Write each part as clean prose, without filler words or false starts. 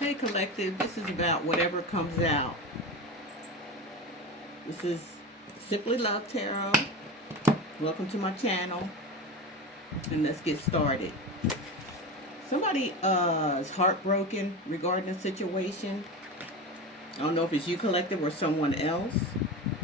Hey collective, this is about whatever comes out. This is Simply Love Tarot. Welcome to my channel. And let's get started. Somebody is heartbroken regarding a situation. I don't know if it's you collective or someone else.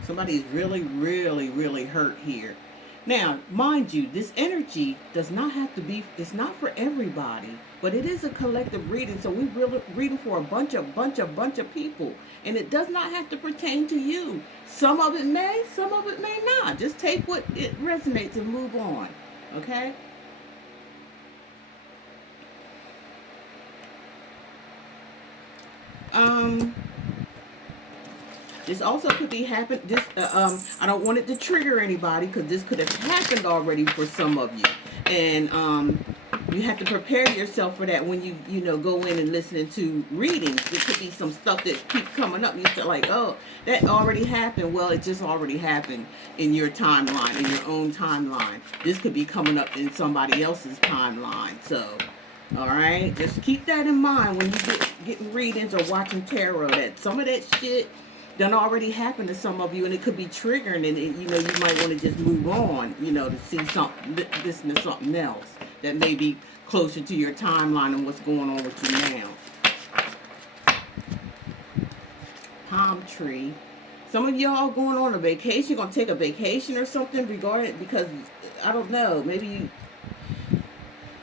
Somebody is really hurt here. Now, mind you, this energy does not have to be, it's not for everybody, but it is a collective reading. So we're really reading for a bunch of people. And it does not have to pertain to you. Some of it may, some of it may not. Just take what it resonates and move on. Okay? This also could be happen. I don't want it to trigger anybody because this could have happened already for some of you, and you have to prepare yourself for that when you go in and listen to readings. There could be some stuff that keep coming up. You feel like, oh, that already happened. Well, it just already happened in your timeline, in your own timeline. This could be coming up in somebody else's timeline. So, all right, just keep that in mind when you getting readings or watching tarot. That some of that shit done already happened to some of you, and it could be triggering, and you might want to just move on, to see something, listen to something else that may be closer to your timeline and what's going on with you now. Palm tree. Some of y'all going on a vacation, gonna take a vacation or something regarding, because I don't know, maybe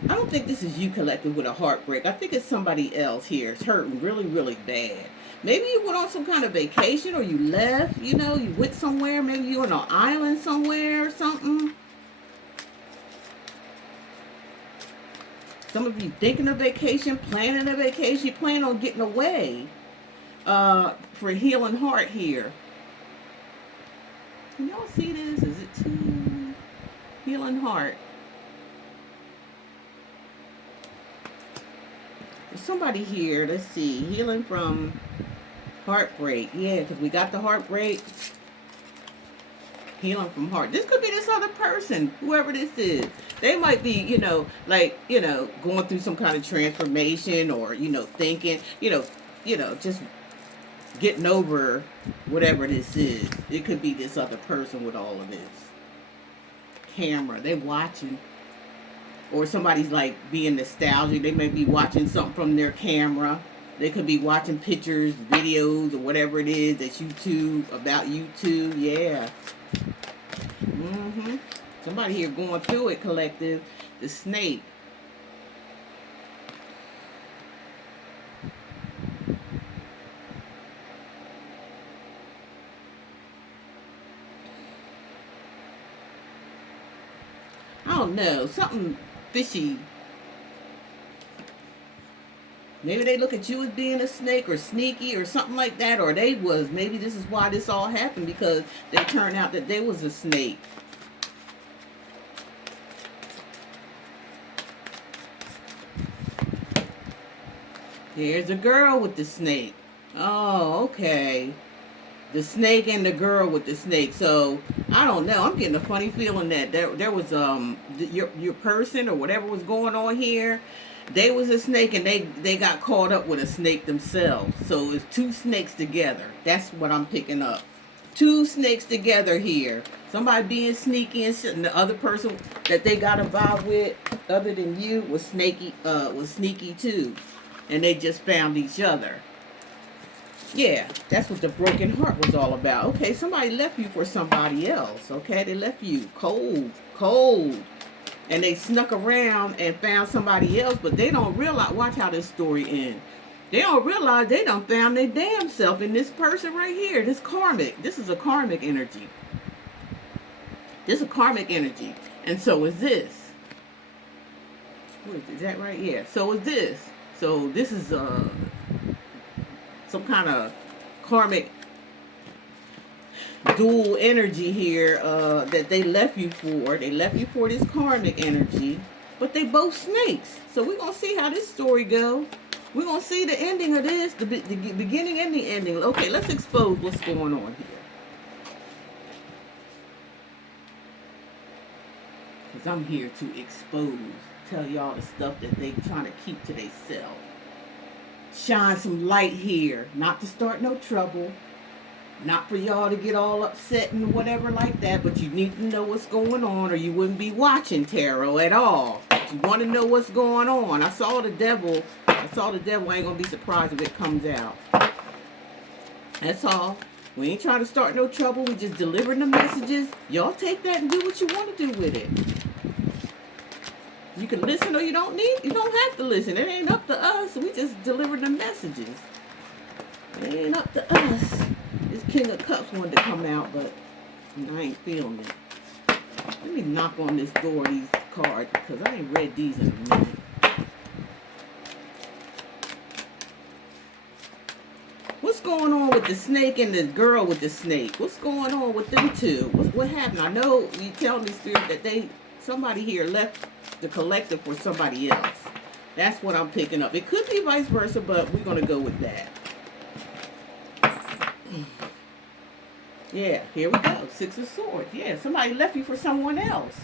I don't think this is you collected with a heartbreak. I think it's somebody else here. It's hurting really bad. Maybe you went on some kind of vacation, or you left, you went somewhere. Maybe you on an island somewhere or something. Some of you thinking of vacation, planning a vacation, you plan on getting away for healing heart here. Can y'all see this? Is it too healing heart? There's somebody here, let's see, healing from heartbreak. Yeah, because we got the heartbreak. Healing from heart. This could be this other person, whoever this is. They might be, going through some kind of transformation, or, thinking, just getting over whatever this is. It could be this other person with all of this. Camera. They watching. Or somebody's like being nostalgic. They may be watching something from their camera. They could be watching pictures, videos, or whatever it is that about YouTube. Yeah. Somebody here going through it, collective. The snake. I don't know. Something fishy. Maybe they look at you as being a snake or sneaky or something like that, or maybe this is why this all happened, because they turned out that they was a snake. There's a girl with the snake. Oh, okay. The snake and the girl with the snake. So, I don't know. I'm getting a funny feeling that there was your person or whatever was going on here. They was a snake, and they got caught up with a snake themselves. So it's two snakes together. That's what I'm picking up. Two snakes together here. Somebody being sneaky, and the other person that they got involved with, other than you, was sneaky too. And they just found each other. Yeah, that's what the broken heart was all about. Okay, somebody left you for somebody else. Okay, they left you cold. And they snuck around and found somebody else, but they don't realize. Watch how this story ends. They don't realize they done found their damn self in this person right here. This karmic. This is a karmic energy. This is a karmic energy. And so is this. Is that right? Yeah. So is this. So this is some kind of karmic dual energy here that they left you for. They left you for this karmic energy, but they both snakes. So we're going to see how this story goes. We're going to see the ending of this, the beginning and the ending. Okay, let's expose what's going on here. Because I'm here to expose, tell y'all the stuff that they trying to keep to themselves. shine some light here. Not to start no trouble. Not for y'all to get all upset and whatever like that, but you need to know what's going on or you wouldn't be watching tarot at all. You want to know what's going on. I saw the devil. I ain't going to be surprised if it comes out. That's all. We ain't trying to start no trouble. We just delivering the messages. Y'all take that and do what you want to do with it. You can listen or you don't have to listen. It ain't up to us. We just deliver the messages. It ain't up to us. This King of Cups wanted to come out, but I ain't feeling it. Let me knock on this door, these cards, because I ain't read these in a minute. What's going on with the snake and the girl with the snake? What's going on with them two? What happened? I know you tell me, Spirit, that somebody here left the collective for somebody else. That's what I'm picking up. It could be vice versa, but we're going to go with that. Yeah, here we go. Six of Swords. Yeah, somebody left you for someone else.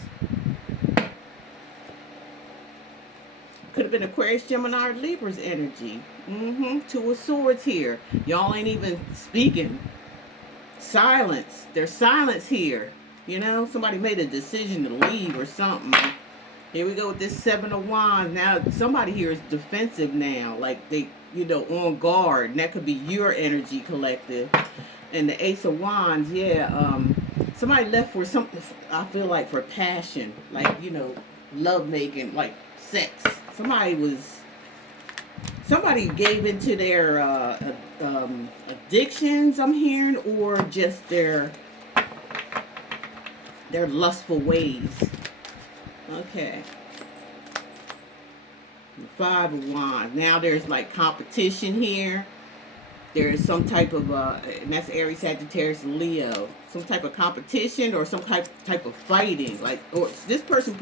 Could have been Aquarius, Gemini, or Libra's energy. Two of Swords here. Y'all ain't even speaking. Silence. There's silence here. You know, somebody made a decision to leave or something. Here we go with this Seven of Wands. Now, somebody here is defensive now. Like, they, on guard. And that could be your energy, collective. And the Ace of Wands, yeah. Somebody left for something, I feel like, for passion. Like, love making, like sex. Somebody gave into their addictions, I'm hearing, or just their lustful ways. Okay. The Five of Wands. Now there's like competition here. There's some type of, and that's Aries, Sagittarius, Leo. Some type of competition or some type of fighting. Like, or this person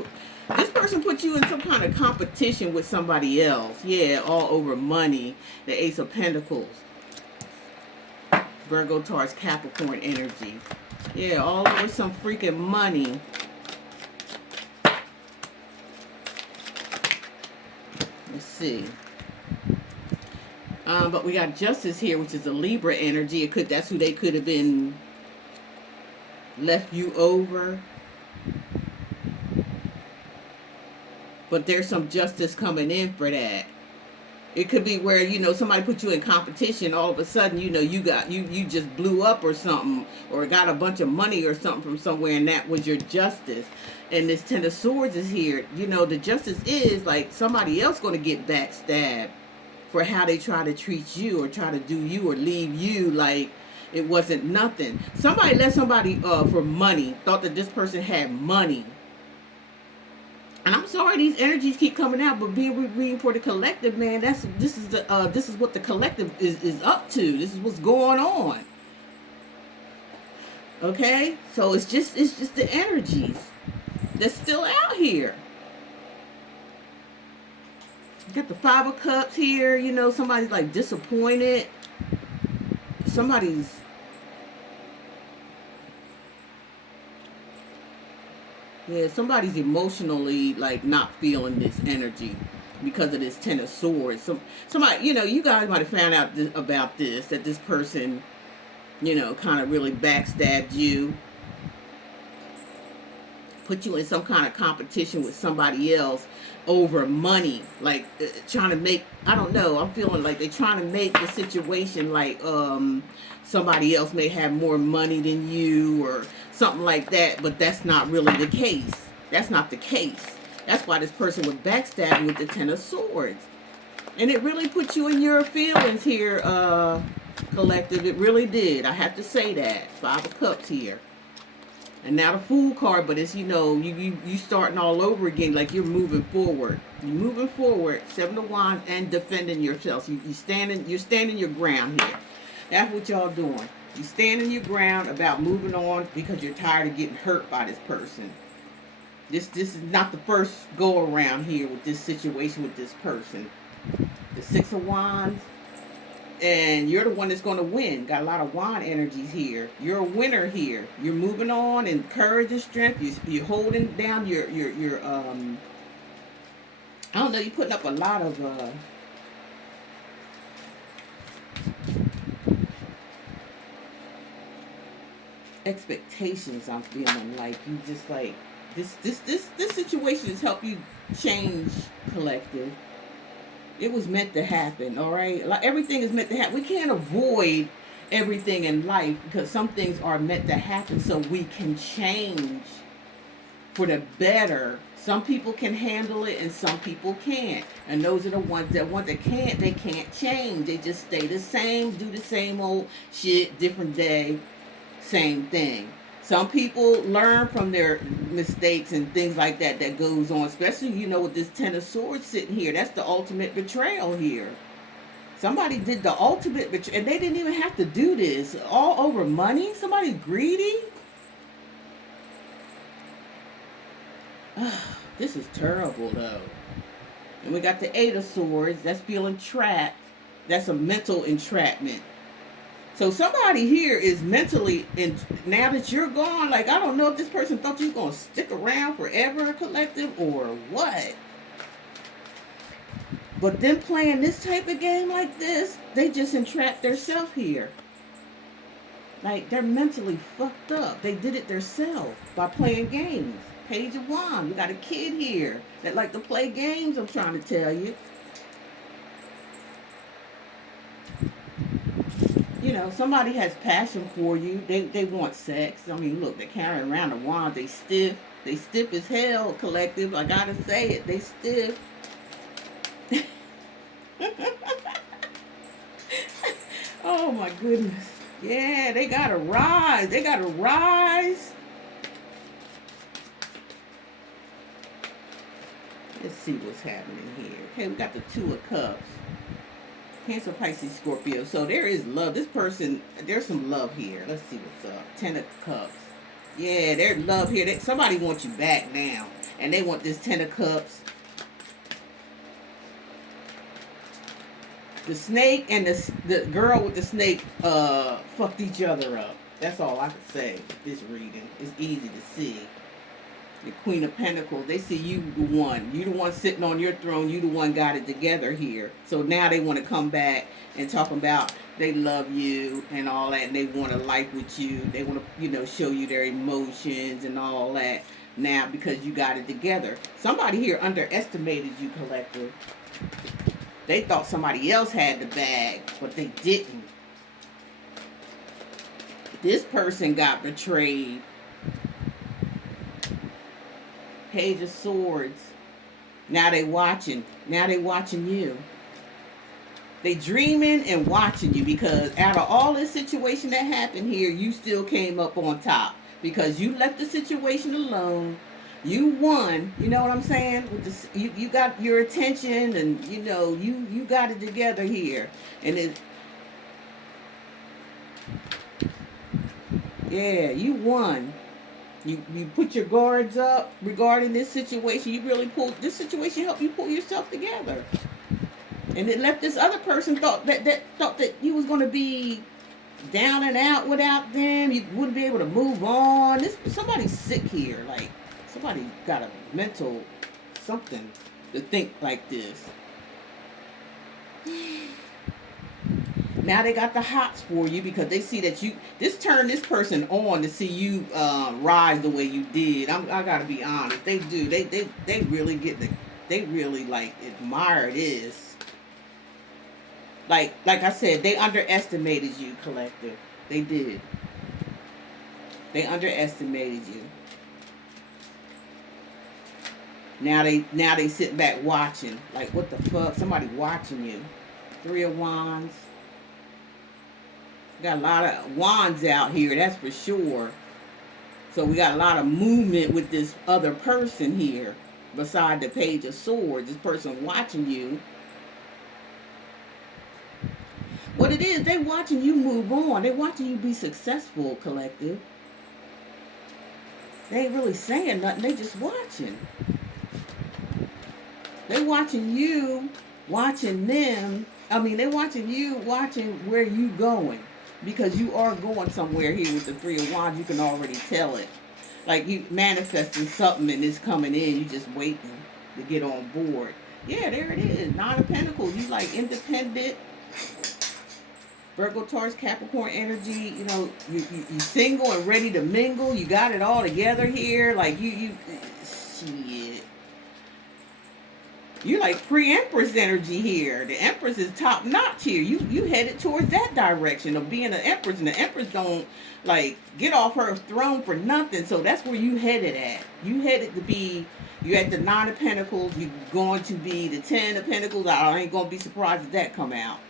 put you in some kind of competition with somebody else. Yeah, all over money. The Ace of Pentacles. Virgo, Taurus, Capricorn energy. Yeah, all over some freaking money. Let's see. But we got Justice here, which is a Libra energy. That's who they could have been left you over. But there's some justice coming in for that. It could be where, somebody put you in competition. All of a sudden, you just blew up or something, or got a bunch of money or something from somewhere, and that was your justice. And this Ten of Swords is here. The justice is like somebody else going to get backstabbed for how they try to treat you or try to do you or leave you like it wasn't nothing. Somebody left somebody for money, thought that this person had money. And I'm sorry these energies keep coming out, but being reading for the collective, man, this is what the collective is up to. This is what's going on. Okay? So it's just the energies that's still out here. You got the Five of Cups here. Somebody's like disappointed. Somebody's emotionally like not feeling this energy because of this Ten of Swords. Somebody, you guys might have found out about this, that this person, kind of really backstabbed you. Put you in some kind of competition with somebody else over money, like trying to make, I don't know, I'm feeling like they're trying to make the situation like somebody else may have more money than you or something like that, but that's not really the case. That's not the case. That's why this person was backstabbing with the Ten of Swords. And it really put you in your feelings here, collective. It really did. I have to say that. Five of Cups here. And now the Fool card, but it's, you starting all over again, like you're moving forward. You're moving forward, Seven of Wands, and defending yourselves. You're standing your ground here. That's what y'all doing. You're standing your ground about moving on because you're tired of getting hurt by this person. This is not the first go around here with this situation with this person. The Six of Wands. And you're the one that's going to win. Got a lot of wand energies here. You're a winner here. You're moving on in courage and strength. You're holding down your I don't know, you're putting up a lot of expectations. I'm feeling like you just like this situation has helped you change, collective. It was meant to happen, all right? Like everything is meant to happen. We can't avoid everything in life because some things are meant to happen so we can change for the better. Some people can handle it and some people can't. And those are the ones that can't, they can't change. They just stay the same, do the same old shit, different day, same thing. Some people learn from their mistakes and things like that that goes on, especially, with this Ten of Swords sitting here. That's the ultimate betrayal here. Somebody did the ultimate betrayal, and they didn't even have to do this. All over money? Somebody greedy? This is terrible, though. And we got the Eight of Swords. That's feeling trapped. That's a mental entrapment. So somebody here is mentally, now that you're gone, like, I don't know if this person thought you were going to stick around forever, collective, or what. But them playing this type of game like this, they just entrapped themselves here. Like, they're mentally fucked up. They did it themselves by playing games. Page of Wands. We got a kid here that like to play games, I'm trying to tell you. Somebody has passion for you. They want sex. I mean, look, they're carrying around the wand. They stiff. They stiff as hell, collective. I gotta say it. They stiff. Oh, my goodness. Yeah, they gotta rise. They gotta rise. Let's see what's happening here. Okay, we got the Two of Cups. Cancer, Pisces, Scorpio. So there is love. This person, there's some love here. Let's see what's up. Ten of Cups. Yeah, there's love here. Somebody wants you back now. And they want this Ten of Cups. The snake and the girl with the snake fucked each other up. That's all I could say. This reading is easy to see. The Queen of Pentacles, they see you the one. You the one sitting on your throne. You the one got it together here. So now they want to come back and talk about they love you and all that. And they want to life with you. They want to, show you their emotions and all that now because you got it together. Somebody here underestimated you, collective. They thought somebody else had the bag, but they didn't. This person got betrayed. Page of Swords. Now they watching. Now they watching you. They dreaming and watching you because out of all this situation that happened here, you still came up on top because you left the situation alone. You won. You know what I'm saying? With this, you got your attention and you got it together here. And you won. You put your guards up regarding this situation. You really this situation helped you pull yourself together. And it left this other person thought that you was going to be down and out without them. You wouldn't be able to move on. Somebody's sick here. Like, somebody got a mental something to think like this. Now they got the hots for you because they see that turned this person on to see you rise the way you did. I gotta be honest. They do. They really they really like admire this. Like I said, they underestimated you, collective. They did. They underestimated you. Now they sit back watching. Like, what the fuck? Somebody watching you. Three of Wands. Got a lot of wands out here, that's for sure. So we got a lot of movement with this other person here. Beside the Page of Swords, this person watching you. What it is, they watching you move on. They watching you be successful, collective. They ain't really saying nothing, they just watching. They watching you, watching them. I mean, they watching you, watching where you going. Because you are going somewhere here with the Three of Wands. You can already tell it. Like, you manifesting something and it's coming in. You just waiting to get on board. Yeah, there it is. Nine of Pentacles. You like independent. Virgo, Taurus, Capricorn energy. You know, you single and ready to mingle. You got it all together here. Like shit. You like pre-empress energy here. The empress is top notch here. You headed towards that direction of being an empress, and the empress don't like get off her throne for nothing. So that's where you headed at. You headed to be. You at the 9 of Pentacles. You going to be the 10 of Pentacles. I ain't gonna be surprised if that come out.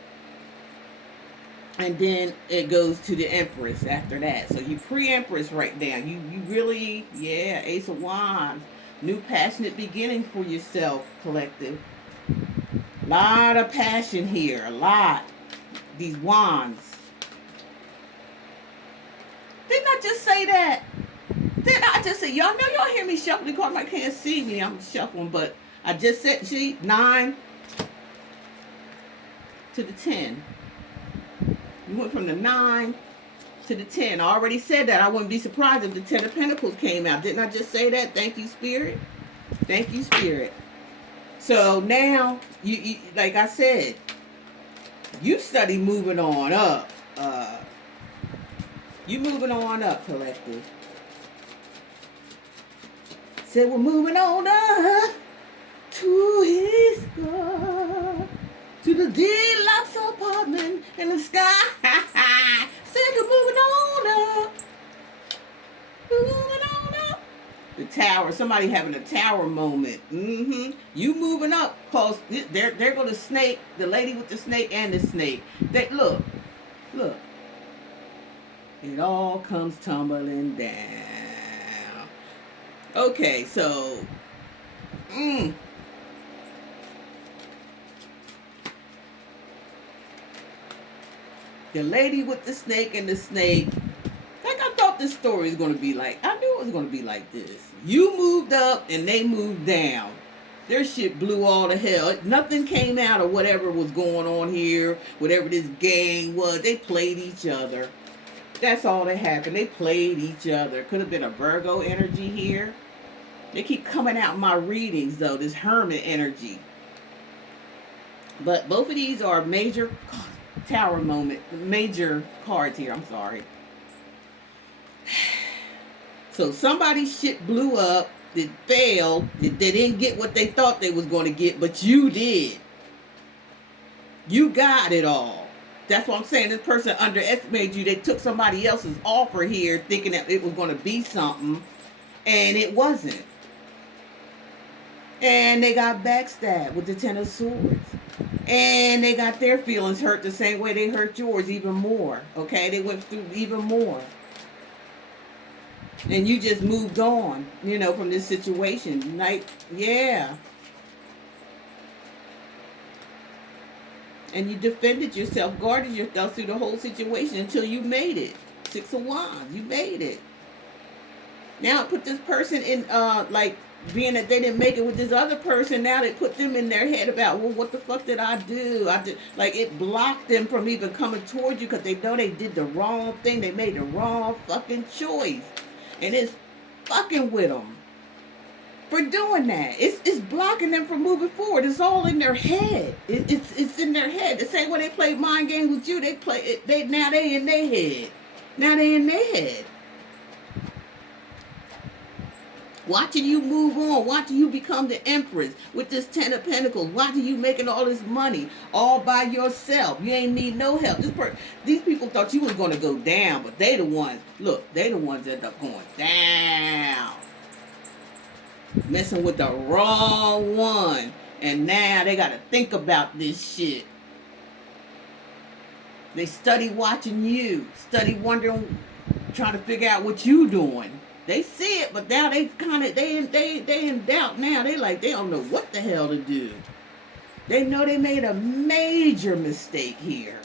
And then it goes to the empress after that. So you pre-empress right now. You really, yeah, Ace of Wands. New passionate beginning for yourself, collective. Lot of passion here. A lot. These wands. Didn't I just say that? Didn't I just say, y'all know y'all hear me shuffling cards? I can't see me. I'm shuffling, but I just said, see, 9 to the 10. You went from the 9 to the 10. I already said that. I wouldn't be surprised if the 10 of Pentacles came out. Didn't I just say that? Thank you, Spirit. Thank you, Spirit. So now, you like I said, you study moving on up. You moving on up, collective. Said we're moving on up to his God, to the deluxe apartment in the sky. Said we're moving on up. Moving on up. The tower. Somebody having a tower moment. You moving up, cause they're going to snake. The lady with the snake and the snake. They look. It all comes tumbling down. Okay, so. The lady with the snake and the snake. Like I thought this story was going to be like. I knew it was going to be like this. You moved up and they moved down. Their shit blew all to hell. Nothing came out of whatever was going on here. Whatever this gang was. They played each other. That's all that happened. They played each other. Could have been a Virgo energy here. They keep coming out in my readings, though. This Hermit energy. But both of these are major tower moment. Major cards here. I'm sorry. So somebody's shit blew up. It failed. They didn't get what they thought they was going to get. But you did. You got it all. That's what I'm saying. This person underestimated you. They took somebody else's offer here thinking that it was going to be something. And it wasn't. And they got backstabbed with the 10 of Swords. And they got their feelings hurt the same way they hurt yours, even more. Okay? They went through even more. And you just moved on, you know, from this situation. Like, yeah. And you defended yourself, guarded yourself through the whole situation until you made it. 6 of Wands. You made it. Now put this person in, like, being that they didn't make it with this other person, now they put them in their head about, well, what the fuck did I do? Like, it blocked them from even coming towards you because they know they did the wrong thing. They made the wrong fucking choice. And it's fucking with them for doing that. It's blocking them from moving forward. It's all in their head. It's in their head. The same way they played mind games with you, now they in their head. Now they in their head. Watching you move on. Watching you become the Empress with this 10 of Pentacles. Watching you making all this money all by yourself. You ain't need no help. These people thought you was going to go down, but they the ones. Look, they the ones that end up going down. Messing with the wrong one. And now they got to think about this shit. They study watching you. Study wondering, trying to figure out what you doing. They see it, but now they in doubt now. They don't know what the hell to do. They know they made a major mistake here.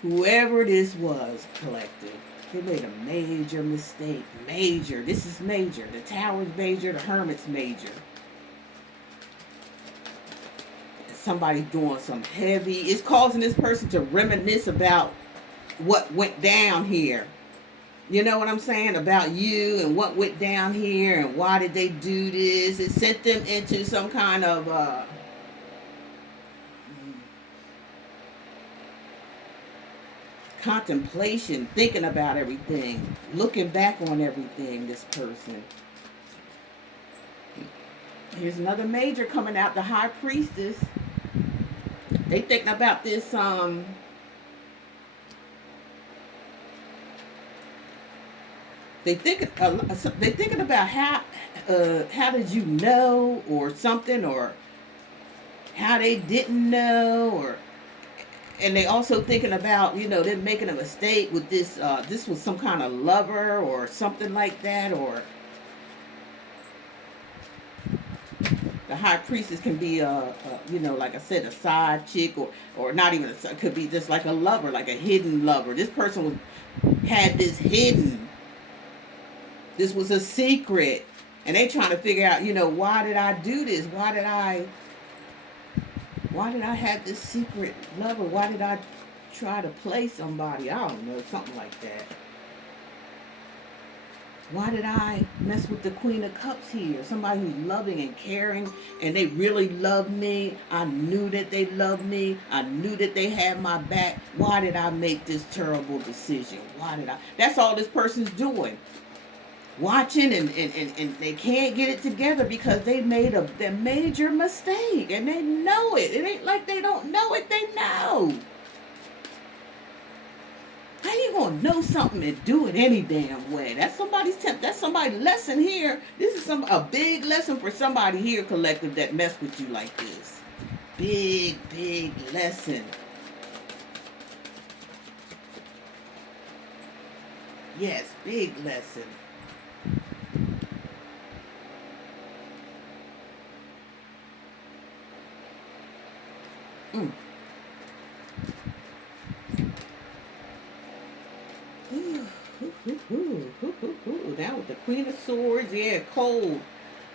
Whoever this was, collective, they made a major mistake. Major. This is major. The Tower's major. The Hermit's major. Somebody's doing some heavy. It's causing this person to reminisce about what went down here. You know what I'm saying? About you and what went down here and why did they do this. It sent them into some kind of contemplation, thinking about everything, looking back on everything, this person. Here's another major coming out, the High Priestess. They thinking about this, they thinking about how did you know, or something, or how they didn't know, or, and they also thinking about, they're making a mistake with this, this was some kind of lover or something like that, or the High Priestess can be like I said, a side chick, or not even could be just like a lover, like a hidden lover. This person had this hidden. This was a secret, and they trying to figure out, why did I do this? Why did I have this secret lover? Why did I try to play somebody? I don't know, something like that. Why did I mess with the Queen of Cups here? Somebody who's loving and caring, and they really love me. I knew that they loved me. I knew that they had my back. Why did I make this terrible decision? Why did I? That's all this person's doing. Watching, and they can't get it together because they made a major mistake, and they know it. It ain't like they don't know it. They know. How you gonna know something and do it any damn way? That's somebody's that's somebody's lesson here. This is a big lesson for somebody here, collective, that mess with you like this. Big lesson. Yes, big lesson. Now with the Queen of Swords, yeah, cold.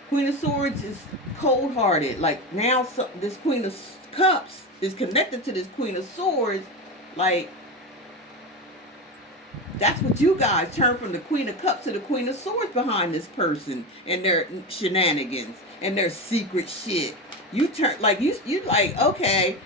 Queen of Swords is cold-hearted. Like, now this Queen of Cups is connected to this Queen of Swords. Like, that's what you guys turn from the Queen of Cups to the Queen of Swords behind this person and their shenanigans and their secret shit. You turn, like, you like, okay,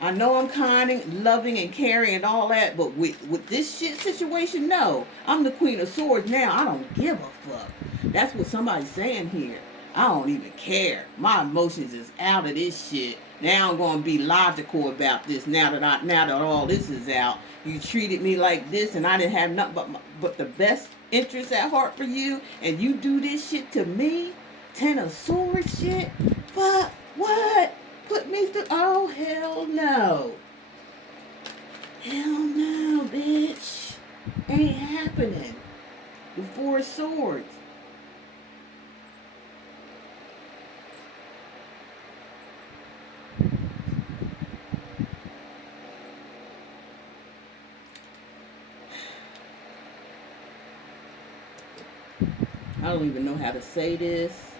I know I'm kind and loving and caring and all that, but with this shit situation, no. I'm the Queen of Swords now. I don't give a fuck. That's what somebody's saying here. I don't even care. My emotions is out of this shit. Now I'm gonna be logical about this. Now that all this is out, you treated me like this, and I didn't have nothing but the best interest at heart for you, and you do this shit to me. Ten of Swords shit. Fuck what? Put me through. Oh, hell no. Hell no, bitch. Ain't happening. The Four of Swords. I don't even know how to say this.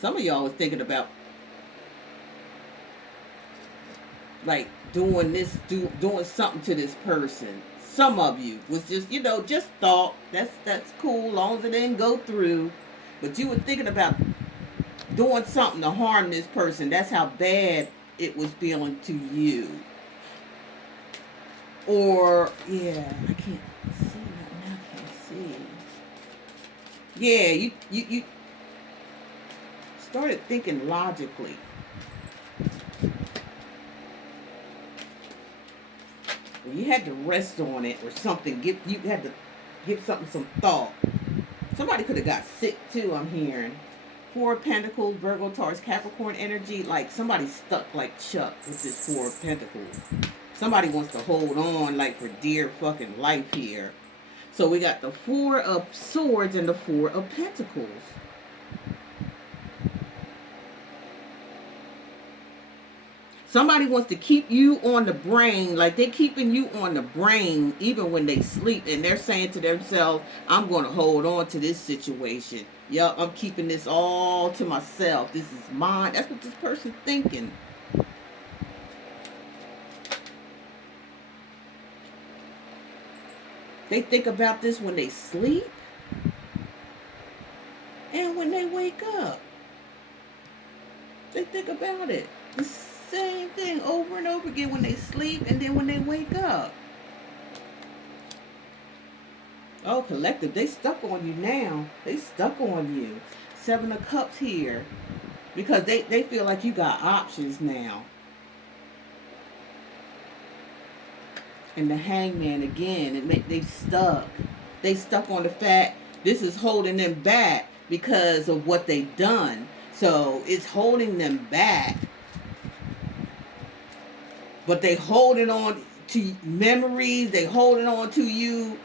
Some of y'all was thinking about, like, doing something to this person. Some of you was just, just thought. That's cool, long as it didn't go through. But you were thinking about doing something to harm this person. That's how bad it was feeling to you. Or, yeah, I can't see now. I can't see. Yeah, you started thinking logically. You had to rest on it or something. You had to give something some thought. Somebody could have got sick too, I'm hearing. Four of Pentacles, Virgo, Taurus, Capricorn energy. Like, somebody stuck like Chuck with this Four of Pentacles. Somebody wants to hold on like for dear fucking life here. So we got the Four of Swords and the Four of Pentacles. Somebody wants to keep you on the brain, like they're keeping you on the brain even when they sleep, and they're saying to themselves, I'm going to hold on to this situation. Yup, I'm keeping this all to myself. This is mine. That's what this person's thinking. They think about this when they sleep and when they wake up. They think about it. same thing over and over again when they sleep and then when they wake up. Oh, collective, they stuck on you now. They stuck on you. Seven of Cups here. Because they feel like you got options now. And the Hangman again, they stuck. They stuck on the fact this is holding them back because of what they've done. So it's holding them back. But they holding on to memories. They holding on to you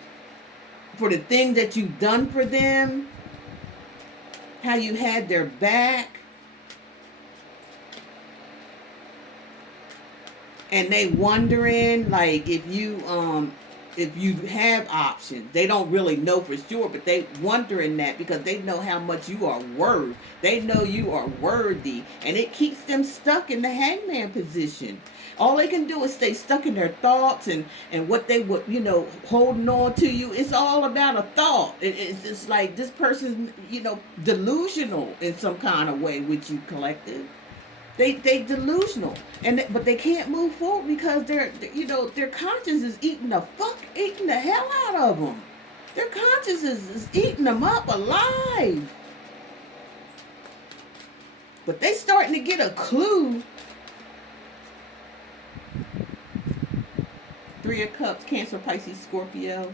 for the things that you've done for them. How you had their back. And they wondering like if you have options. They don't really know for sure, but they wondering that because they know how much you are worth. They know you are worthy, and it keeps them stuck in the Hangman position. All they can do is stay stuck in their thoughts and what they would, holding on to you. It's all about a thought. It's just like this person's, delusional in some kind of way with you, collective. They delusional, but they can't move forward because their conscience is eating the hell out of them. Their conscience is eating them up alive. But they starting to get a clue. Three of Cups, Cancer, Pisces, Scorpio.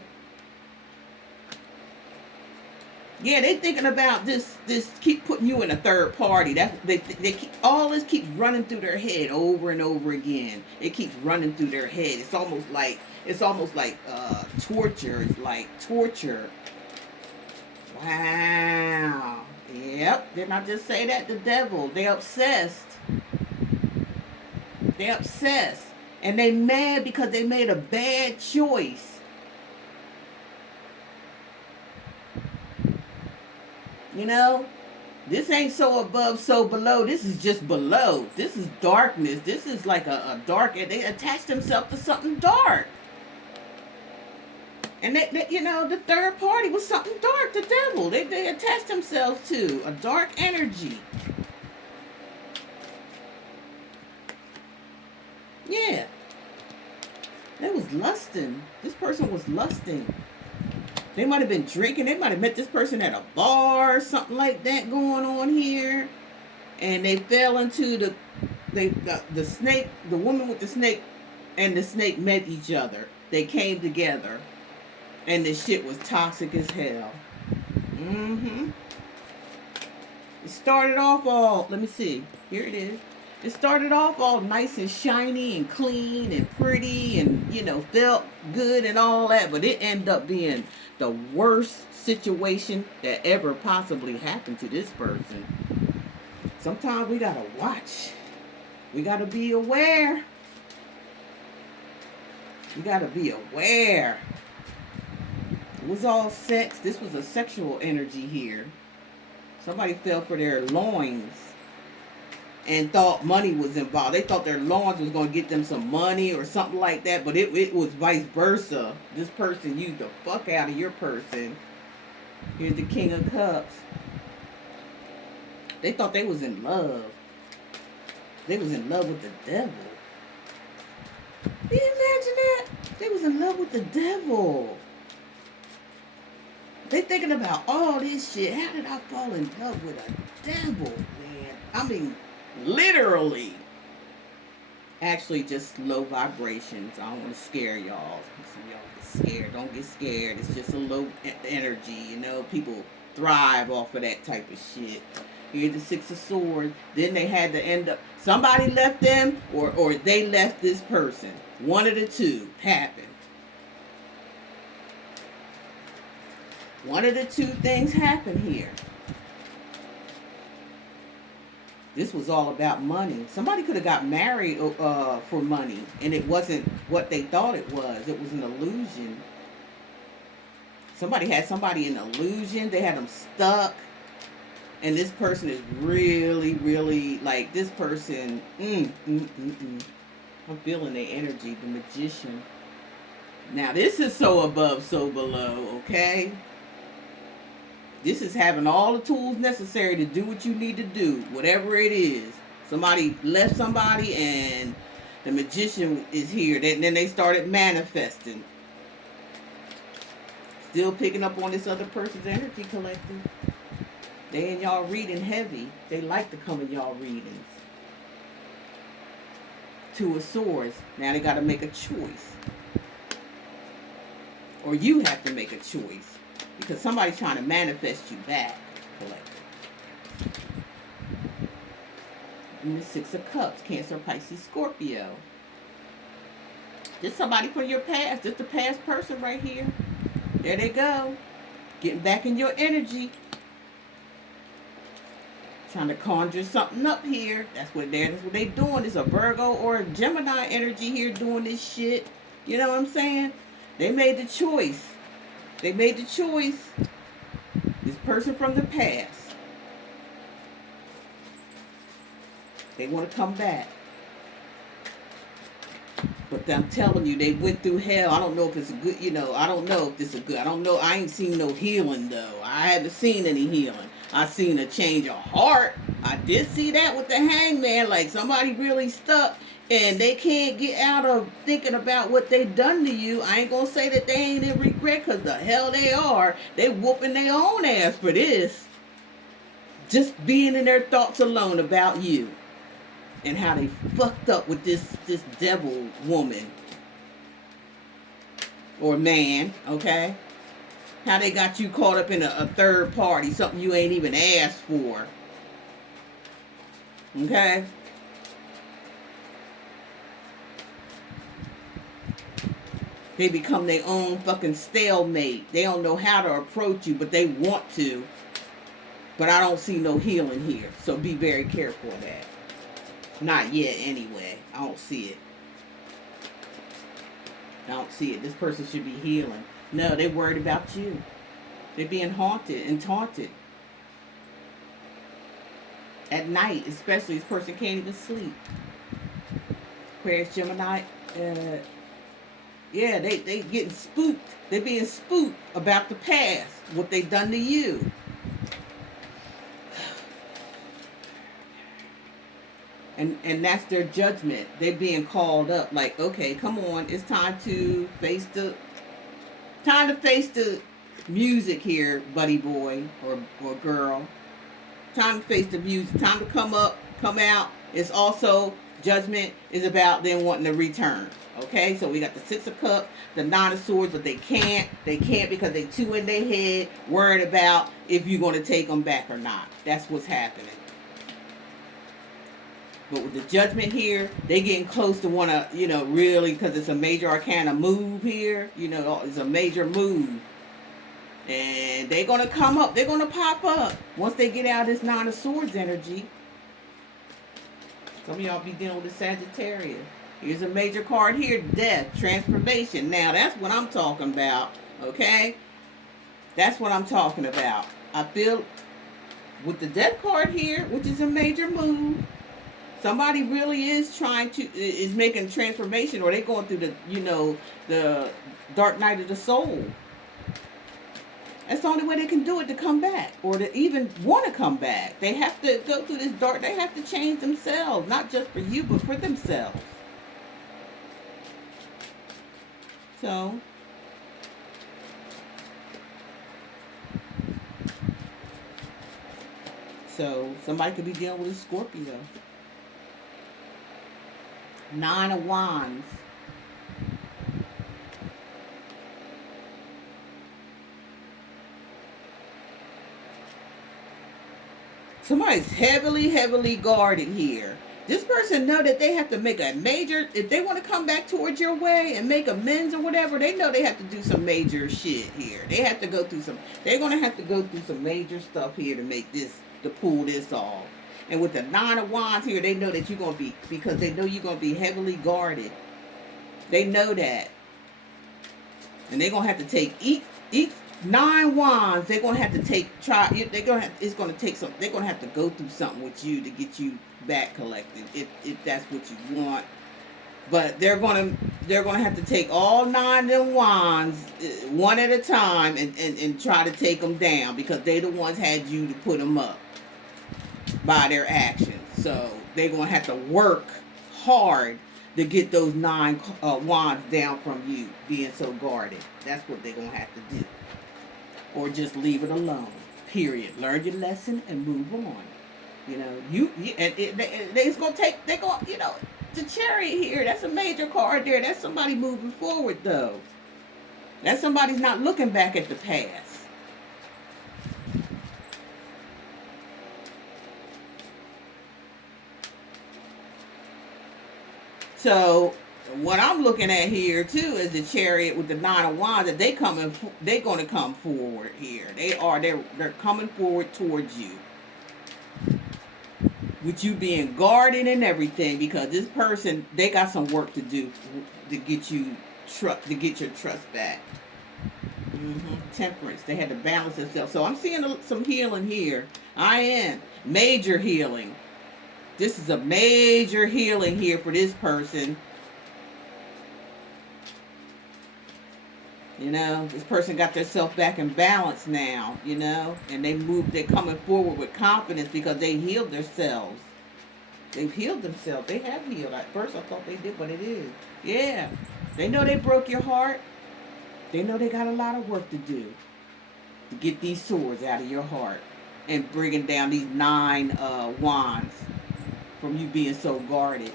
Yeah, they thinking about this keep putting you in a third party. They keep, all this keeps running through their head over and over again. It keeps running through their head. It's almost like torture. It's like torture. Wow. Yep. Didn't I just say that? The devil. They obsessed. They obsessed. And they mad because they made a bad choice. This ain't so above, so below. This is just below. This is darkness. This is like a dark. They attach themselves to something dark. And the third party was something dark. The devil. They attached themselves to a dark energy. Yeah. They was lusting. This person was lusting. They might have been drinking. They might have met this person at a bar or something like that going on here. And they fell into the snake, the woman with the snake and the snake met each other. They came together. And the shit was toxic as hell. It started off all, let me see. Here it is. It started off all nice and shiny and clean and pretty and, felt good and all that. But it ended up being the worst situation that ever possibly happened to this person. Sometimes we gotta watch. We gotta be aware. You gotta be aware. It was all sex. This was a sexual energy here. Somebody fell for their loins and thought money was involved. They thought their loins was going to get them some money or something like that, but it was vice versa. This person used the fuck out of your person. Here's the King of Cups. They thought they was in love. They was in love with the devil. Can you imagine that? They was in love with the devil. They thinking about all this shit. How did I fall in love with a devil, man? I mean, literally. Actually, just low vibrations. I don't want to scare y'all. Some of y'all get scared. Don't get scared. It's just a low energy. People thrive off of that type of shit. Here's the Six of Swords. Then they had to end up, somebody left them or they left this person. One of the two happened. One of the two things happened here. This was all about money. Somebody could have got married for money, and it wasn't what they thought it was. It was an illusion. Somebody had somebody in illusion. They had them stuck. And this person is really, really, like, this person, I'm feeling their energy, the Magician. Now, this is so above, so below, okay? This is having all the tools necessary to do what you need to do, whatever it is. Somebody left somebody and the magician is here. Then they started manifesting. Still picking up on this other person's energy, collective. They in y'all reading heavy. They like to come in y'all readings. Two of Swords. Now they got to make a choice. Or you have to make a choice. Because somebody's trying to manifest you back, collective. And the Six of Cups. Cancer, Pisces, Scorpio. This somebody from your past. This the past person right here. There they go. Getting back in your energy. Trying to conjure something up here. That's what they doing. It's a Virgo or a Gemini energy here doing this shit. You know what I'm saying? They made the choice. They made the choice. This person from the past. They want to come back. But I'm telling you, they went through hell. I don't know if it's a good, I don't know if this is good. I don't know. I ain't seen no healing, though. I haven't seen any healing. I seen a change of heart. I did see that with the Hangman. Like, somebody really stuck, and they can't get out of thinking about what they done to you. I ain't going to say that they ain't in regret, because the hell they are. They whooping their own ass for this. Just being in their thoughts alone about you. And how they fucked up with this devil woman. Or man, okay? How they got you caught up in a third party. Something you ain't even asked for. Okay? They become their own fucking stalemate. They don't know how to approach you, but they want to. But I don't see no healing here. So be very careful of that. Not yet, anyway. I don't see it. I don't see it. This person should be healing. No, they're worried about you. They're being haunted and taunted. At night, especially, this person can't even sleep. Aquarius, Gemini. Yeah, they getting spooked. They're being spooked about the past. What they done to you. And that's their judgment. They're being called up. Like, okay, come on. It's time to face the music here, buddy boy or girl. Time to face the music. Time to come up, come out. It's also, judgment is about them wanting to return. Okay, so we got the Six of Cups, the Nine of Swords, but they can't. They can't because they too in their head, worried about if you're going to take them back or not. That's what's happening. But with the judgment here, they getting close to want to, really, because it's a major arcana move here. It's a major move. And they're going to come up. They're going to pop up once they get out of this Nine of Swords energy. Some of y'all be dealing with the Sagittarius. Here's a major card here, death, transformation. Now, that's what I'm talking about, okay? That's what I'm talking about. I feel with the death card here, which is a major move, somebody really is making a transformation, or they going through the dark night of the soul. That's the only way they can do it, to come back, or to even want to come back. They have to go through this dark. They have to change themselves, not just for you, but for themselves. So somebody could be dealing with a Scorpio. Nine of Wands. Somebody's heavily guarded here. This person know that they have to make a major, if they want to come back towards your way and make amends or whatever, they know they have to do some major shit here. They have to go through they're going to have to go through some major stuff here to pull this off. And with the Nine of Wands here, they know that you're going to be, because they know you're going to be heavily guarded. They know that. And they're going to have to take each 9 wands. They're going to have to they're going to have to go through something with you to get you back collected, if that's what you want. But they're going to have to take all 9 of them wands one at a time and try to take them down, because they the ones had you to put them up by their actions. So they're going to have to work hard to get those 9 wands down from you being so guarded. That's what they're going to have to do. Or just leave it alone. Period. Learn your lesson and move on. You know, it's going to take, they're going, you know, the Chariot here, that's a major card there. That's somebody moving forward, though. That's somebody's not looking back at the past. So what I'm looking at here too is the Chariot with the 9 of Wands. That they're going to come forward here. They're coming forward towards you, with you being guarded and everything, because this person, they got some work to do to get your trust back. Temperance. They had to balance themselves. So I'm seeing some healing here. I am major healing. This is a major healing here for this person. You know, this person got themselves back in balance now, you know, and they're coming forward with confidence because they healed themselves. They've healed themselves. They have healed. At first I thought they did, but it is. Yeah. They know they broke your heart. They know they got a lot of work to do to get these swords out of your heart and bringing down these 9 wands from you being so guarded.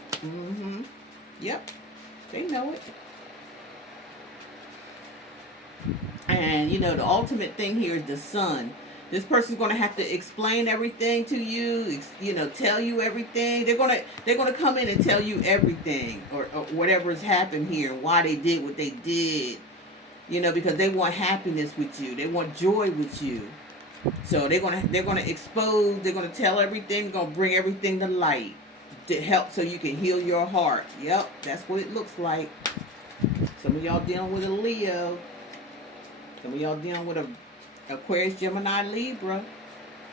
Yep. They know it. And, you know, the ultimate thing here is the Sun. This person's going to have to explain everything to you, you know, tell you everything. They're going to come in and tell you everything or whatever has happened here, why they did what they did. You know, because they want happiness with you. They want joy with you. So they're gonna expose, they're gonna tell everything, gonna bring everything to light to help so you can heal your heart. Yep, that's what it looks like. Some of y'all dealing with a Leo. Some of y'all dealing with a Aquarius, Gemini, Libra.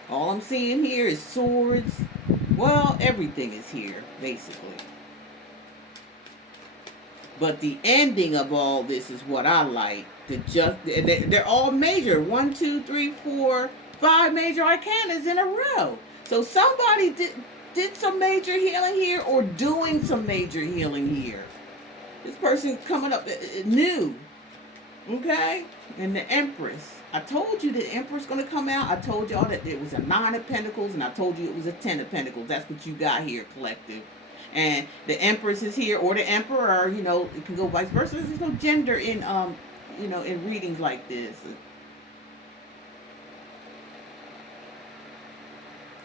All I'm seeing here is swords. Well, everything is here, basically. But the ending of all this is what I like. They're all major. 1, 2, 3, 4, 5 major arcanas in a row. So somebody did some major healing here or doing some major healing here. This person coming up new. Okay? And the Empress. I told you the Empress going to come out. I told y'all that it was a 9 of Pentacles, and I told you it was a 10 of Pentacles. That's what you got here, collective. And the Empress is here, or the Emperor. You know, it can go vice versa. There's no gender in you know, in readings like this.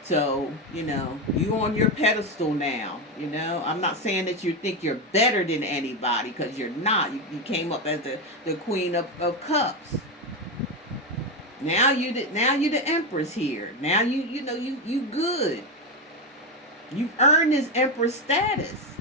So, you know, you on your pedestal now. You know, I'm not saying that you think you're better than anybody, because you're not. You came up as the Queen of Cups. Now you the Empress here. Now you know you good. You've earned this Empress status.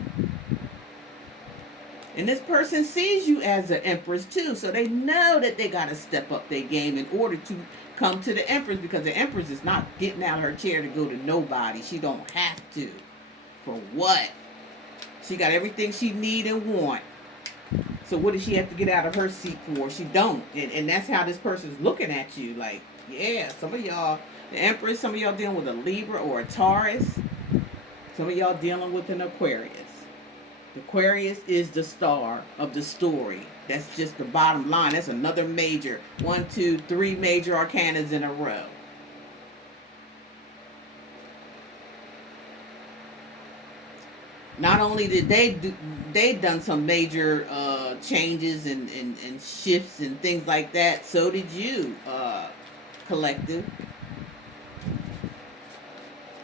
And this person sees you as an Empress too. So they know that they got to step up their game in order to come to the Empress, because the Empress is not getting out of her chair to go to nobody. She don't have to. For what? She got everything she need and want. So what does she have to get out of her seat for? She don't. And that's how this person's looking at you. Like, yeah, some of y'all, the Empress, some of y'all dealing with a Libra or a Taurus. Some of y'all dealing with an Aquarius. The Aquarius is the star of the story. That's just the bottom line. That's another major. 1, 2, 3 major arcanas in a row. Not only did they done some major changes and shifts and things like that, so did you, collective.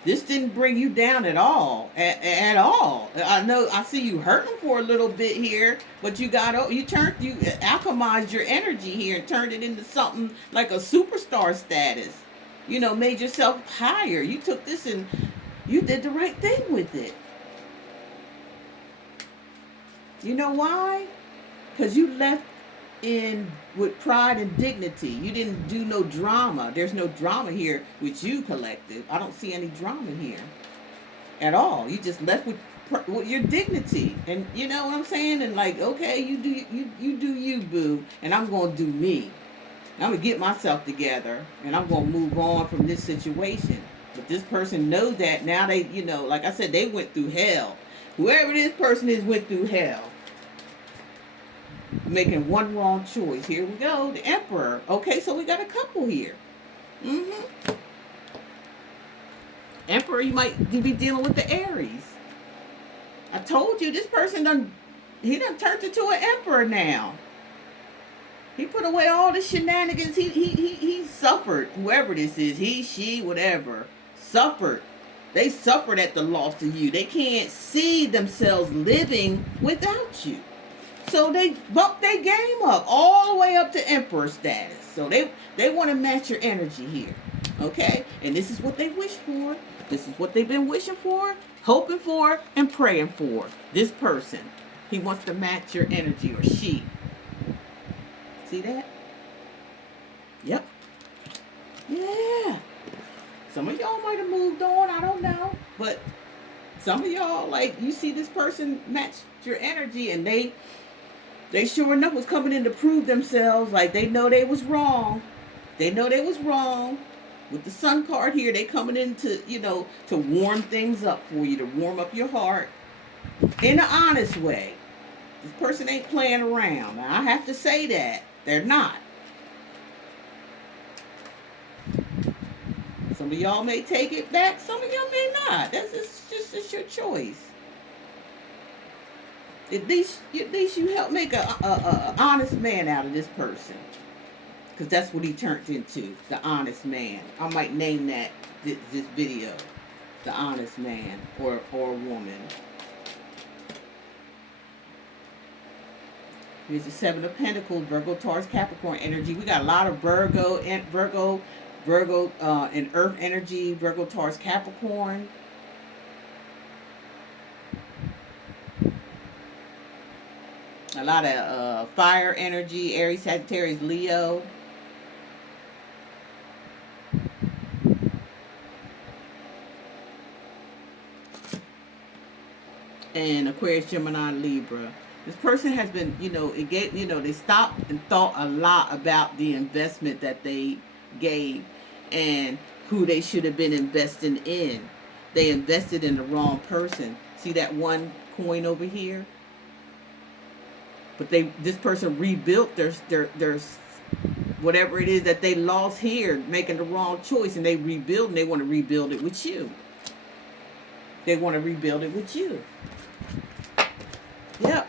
This didn't bring you down at all, at all. I know, I see you hurting for a little bit here, but you alchemized your energy here and turned it into something like a superstar status. You know, made yourself higher. You took this and you did the right thing with it. You know why? Because you left in with pride and dignity. You didn't do no drama. There's no drama here with you, collective. I don't see any drama here at all. You just left with your dignity, and you know what I'm saying. And like, okay, you do you, boo, and I'm gonna do me. I'm gonna get myself together, and I'm gonna move on from this situation. But this person knows that now. They, you know, like I said, they went through hell. Whoever this person is went through hell. Making one wrong choice. Here we go. The Emperor. Okay, so we got a couple here. Mm-hmm. Emperor, you might be dealing with the Aries. I told you, this person done turned into an emperor now. He put away all the shenanigans. He suffered. Whoever this is, he, she, whatever, suffered. They suffered at the loss of you. They can't see themselves living without you. So they bumped their game up all the way up to emperor status. So they want to match your energy here. Okay? And this is what they wish for. This is what they've been wishing for, hoping for, and praying for. This person. He wants to match your energy, or she. See that? Yep. Yeah. Some of y'all might have moved on. I don't know. But some of y'all, like, you see this person match your energy, and they sure enough was coming in to prove themselves. Like, they know they was wrong. They know they was wrong. With the Sun card here, they coming in to, you know, to warm things up for you, to warm up your heart in an honest way. This person ain't playing around. Now, I have to say that. They're not. Some of y'all may take it back. Some of y'all may not. That's just your choice. At least you help make a honest man out of this person. Because that's what he turned into, the honest man. I might name that this video, the honest man or woman. Here's the Seven of Pentacles, Virgo, Taurus, Capricorn energy. We got a lot of Virgo and Earth energy, Virgo, Taurus, Capricorn. A lot of fire energy, Aries, Sagittarius, Leo. And Aquarius, Gemini, Libra. This person has been, they stopped and thought a lot about the investment that they gave and who they should have been investing in. They invested in the wrong person. See that one coin over here? But this person rebuilt their whatever it is that they lost here, making the wrong choice, and they rebuild, and they want to rebuild it with you. They want to rebuild it with you. Yep.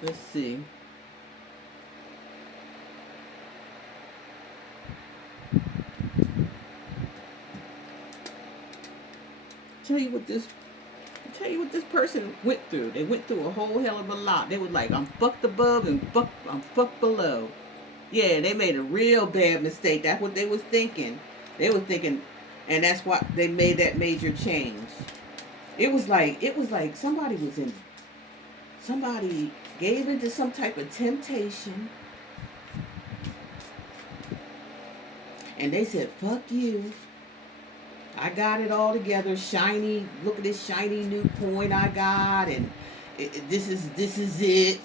Let's see. Tell you what this person went through. They went through a whole hell of a lot. They was like, I'm fucked above and I'm fucked below. Yeah, they made a real bad mistake. That's what they was thinking. They was thinking, and that's why they made that major change. It was like somebody gave into some type of temptation. And they said, fuck you. I got it all together, shiny. Look at this shiny new coin I got, and this is it.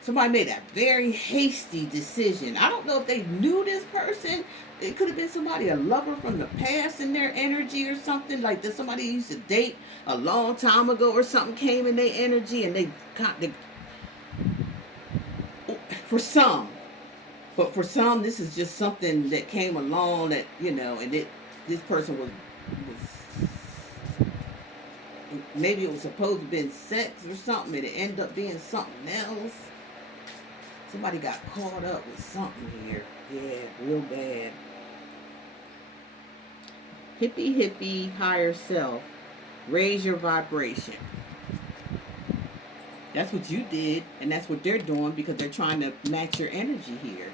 Somebody made a very hasty decision. I don't know if they knew this person. It could have been somebody, a lover from the past in their energy or something. Like that somebody used to date a long time ago or something came in their energy, and they for some. But for some, this is just something that came along that, and this person was maybe it was supposed to have been sex or something, and it ended up being something else. Somebody got caught up with something here. Yeah, real bad. Hippie, higher self. Raise your vibration. That's what you did, and that's what they're doing because they're trying to match your energy here.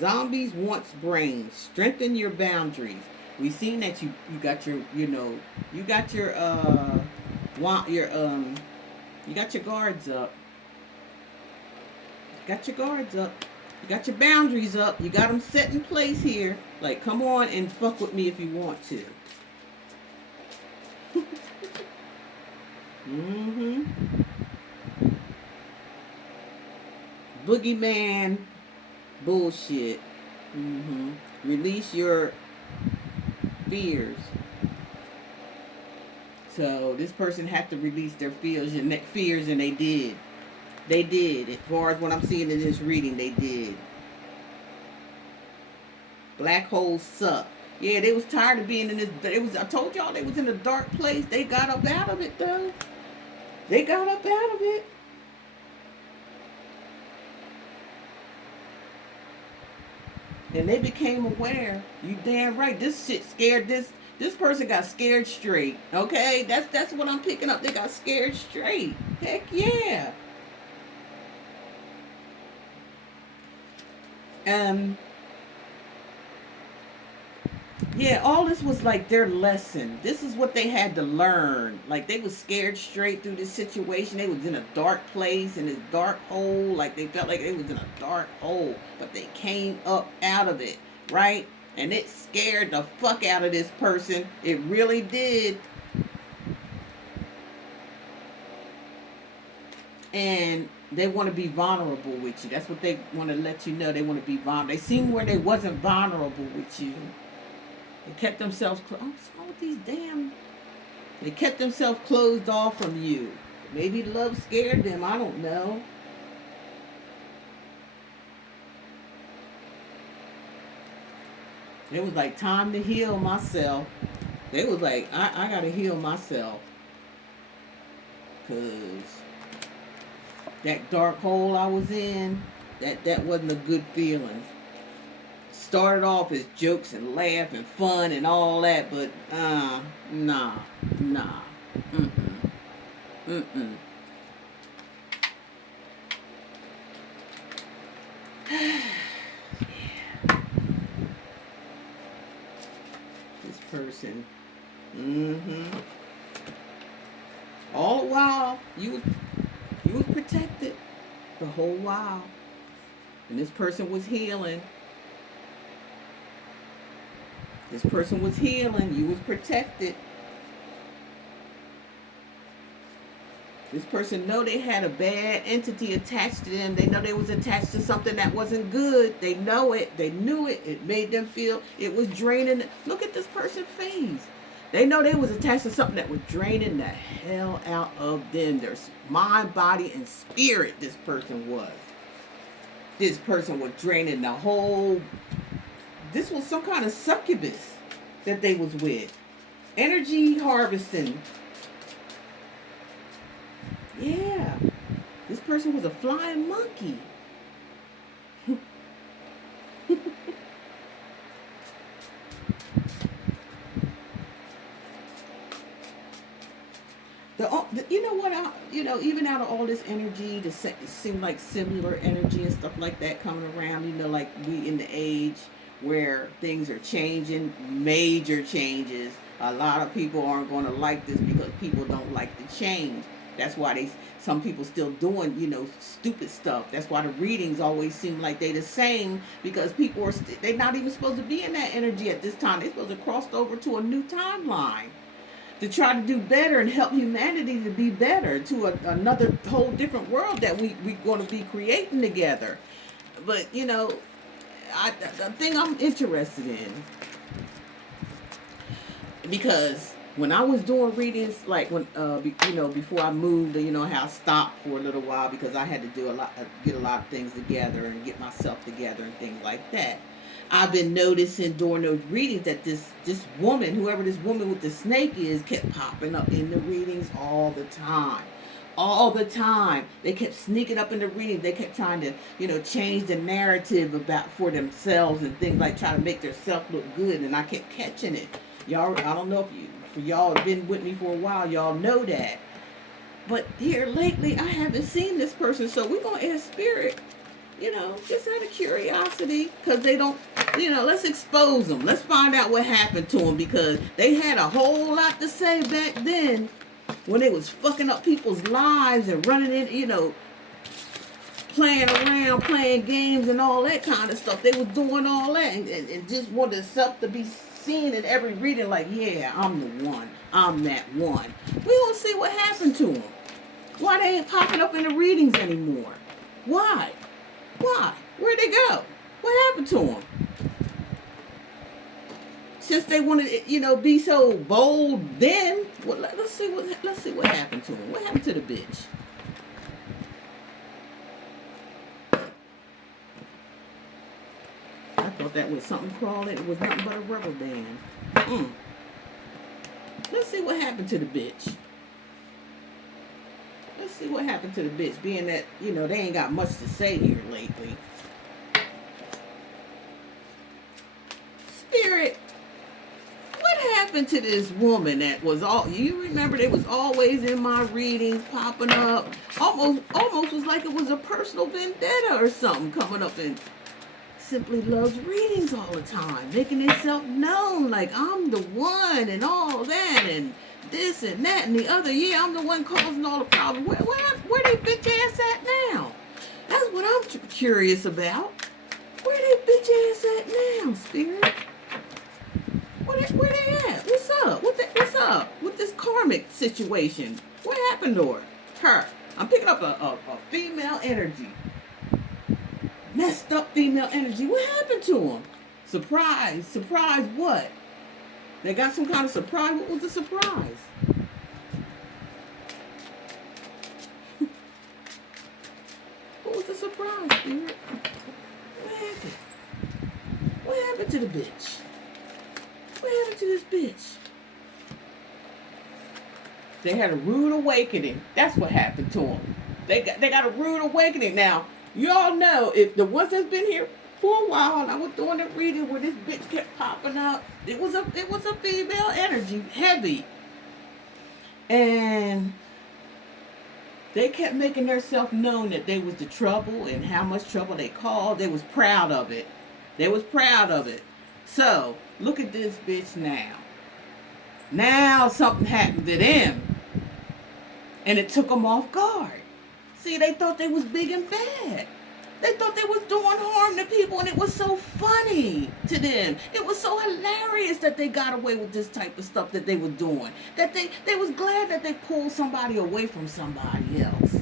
Zombies wants brains. Strengthen your boundaries. We've seen that you got your you got your guards up. Got your guards up. You got your boundaries up. You got them set in place here. Like, come on and fuck with me if you want to. Mm-hmm. Boogeyman bullshit. Mm-hmm. Release your fears. So this person had to release their fears and they did. They did. As far as what I'm seeing in this reading, they did. Black holes suck. Yeah, they was tired of being in this. It was. I told y'all they was in a dark place. They got up out of it though. They got up out of it. And they became aware. You damn right. This shit scared this person got scared straight. Okay? That's what I'm picking up. They got scared straight. Heck yeah. Um yeah, all this was like their lesson. This is what they had to learn. Like they was scared straight through this situation. They was in a dark place in this dark hole. Like they felt like they was in a dark hole, but they came up out of it, right? And it scared the fuck out of this person. It really did. And they want to be vulnerable with you. That's what they want to let you know. They want to be vulnerable. They seen where they wasn't vulnerable with you. They kept themselves closed. What's wrong with these damn? They kept themselves closed off from you. Maybe love scared them. I don't know. It was like time to heal myself. They was like, I gotta heal myself. Cause that dark hole I was in, that wasn't a good feeling. Started off as jokes and laugh and fun and all that, but nah. Mm-mm. Mm-mm. This person. Mm-hmm. All the while, you was protected the whole while. And this person was healing. This person was healing. You was protected. This person know they had a bad entity attached to them. They know they was attached to something that wasn't good. They know it. They knew it. It made them feel it was draining. Look at this person's face. They know they was attached to something that was draining the hell out of them. Their mind, body, and spirit. This person was. This person was draining the whole. This was some kind of succubus that they was with. Energy harvesting. Yeah. This person was a flying monkey. You know what? Even out of all this energy, it seemed like similar energy and stuff like that coming around. Like we in the age where things are changing, major changes. A lot of people aren't going to like this because people don't like the change. That's why some people still doing stupid stuff. That's why the readings always seem like they the same because people are they're not even supposed to be in that energy at this time. They're supposed to cross over to a new timeline to try to do better and help humanity to be better to another whole different world that we're going to be creating together. But the thing I'm interested in, because when I was doing readings, like when before I moved, how I stopped for a little while because I had to do get a lot of things together and get myself together and things like that. I've been noticing during those readings that this woman, whoever this woman with the snake is, kept popping up in the readings all the time. All the time. They kept sneaking up in the readings. They kept trying to, change the narrative for themselves and things like trying to make themselves look good. And I kept catching it. Y'all, I don't know if for y'all have been with me for a while, y'all know that. But here lately, I haven't seen this person. So we're going to ask Spirit, just out of curiosity, because they don't, let's expose them. Let's find out what happened to them, because they had a whole lot to say back then when they was fucking up people's lives and running in, playing around, playing games and all that kind of stuff. They was doing all that and just wanted self to be seen in every reading, like, yeah, I'm the one. I'm that one. We don't see what happened to them. Why they ain't popping up in the readings anymore? Why? Why? Where'd they go? What happened to them? Since they wanted to, be so bold then, well, let's see what happened to them. What happened to the bitch? I thought that was something crawling. It was nothing but a rubber band. Let's see what happened to the bitch. Let's see what happened to the bitch, being that, they ain't got much to say here lately. Spirit, what happened to this woman that was you remember they was always in my readings popping up? Almost was like it was a personal vendetta or something coming up and simply loves readings all the time, making itself known like I'm the one and all that and this and that and the other. Yeah, I'm the one causing all the problems. Where they bitch ass at now? That's what I'm curious about. Where they bitch ass at now, Spirit? Where they at? What's up? What's up with this karmic situation? What happened to her? I'm picking up a female energy. Messed up female energy. What happened to them? Surprise. Surprise what? They got some kind of surprise. What was the surprise? What was the surprise, Spirit? What happened? What happened to the bitch? What happened to this bitch? They had a rude awakening. That's what happened to them. They got a rude awakening. Now, you all know, if the ones that's been here for a while, and I was doing the reading where this bitch kept popping up, it was a female energy, heavy. And they kept making themselves known that they was the trouble and how much trouble they caused. They was proud of it. So, look at this bitch now. Now something happened to them. And it took them off guard. See, they thought they was big and bad. They thought they was doing harm to people, and it was so funny to them. It was so hilarious that they got away with this type of stuff that they was doing. That they was glad that they pulled somebody away from somebody else.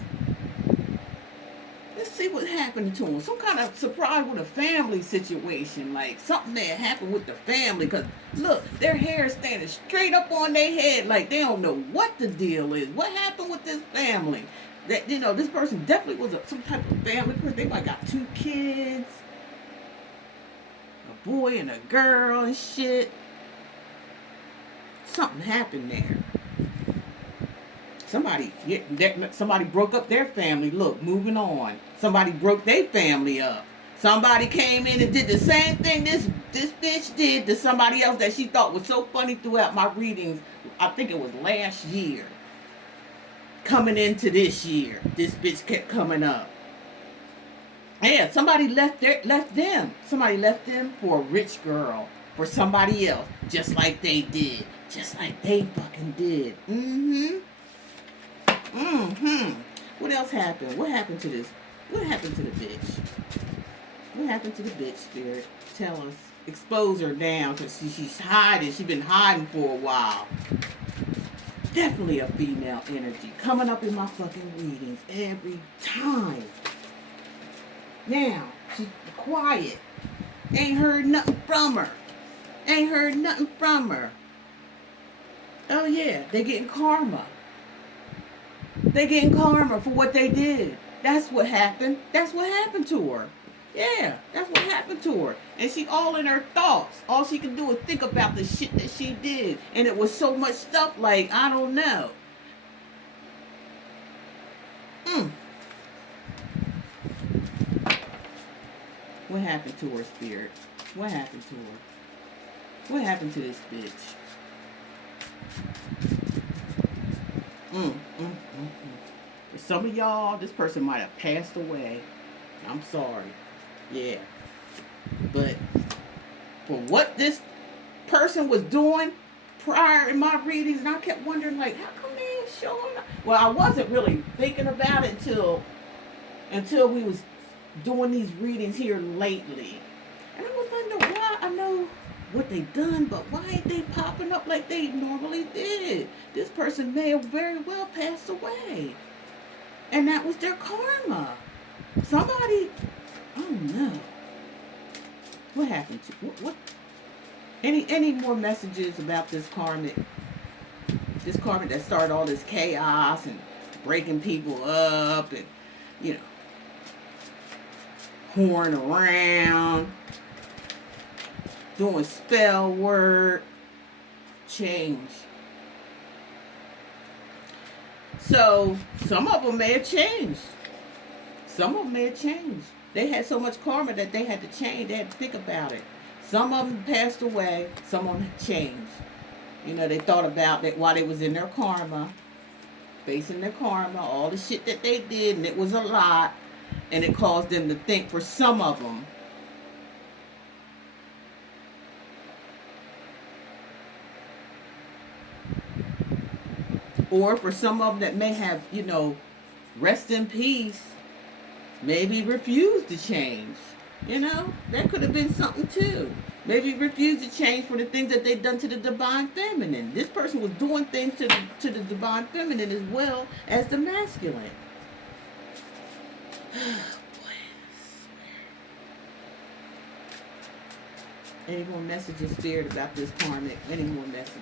Let's see what happened to them. Some kind of surprise with a family situation, like something that happened with the family. Because look, their hair is standing straight up on their head, like they don't know what the deal is. What happened with this family? That, this person definitely was some type of family person. They might got 2 kids, a boy and a girl and shit. Something happened there. Somebody broke up their family. Look, moving on. Somebody broke their family up. Somebody came in and did the same thing this bitch did to somebody else that she thought was so funny throughout my readings. I think it was last year. Coming into this year, this bitch kept coming up. Yeah, somebody left them. Somebody left them for a rich girl, for somebody else, just like they did, just like they fucking did. What else happened? What happened to this? What happened to the bitch? What happened to the bitch, Spirit? Tell us. Expose her down, because she's hiding. She's been hiding for a while. Definitely a female energy coming up in my fucking readings every time. Now, she's quiet. Ain't heard nothing from her. Oh yeah, they getting karma. They getting karma for what they did. That's what happened. That's what happened to her. Yeah, that's what happened to her. And she all in her thoughts. All she can do is think about the shit that she did. And it was so much stuff like, I don't know. What happened to her, Spirit? What happened to her? What happened to this bitch? For some of y'all, this person might have passed away. I'm sorry. Yeah. But for what this person was doing prior in my readings, and I kept wondering, like, how come they ain't showing up? Well, I wasn't really thinking about it until we was doing these readings here lately. And I was wondering why. I know what they done, but why ain't they popping up like they normally did? This person may have very well passed away. And that was their karma. Somebody, oh no. What happened to what any more messages about this karmic that started all this chaos and breaking people up and, you know, whoring around, doing spell work, change. So some of them may have changed. Some of them may have changed. They had so much karma that they had to change. They had to think about it. Some of them passed away. Some of them changed. You know, they thought about that while they was in their karma, facing their karma, all the shit that they did, and it was a lot, and it caused them to think for some of them. Or for some of them that may have, you know, rest in peace, maybe refused to change. You know, that could have been something too. Maybe refused to change for the things that they've done to the divine feminine. This person was doing things to the divine feminine as well as the masculine. Any more messages, Spirit, about this karmic? Any more messages?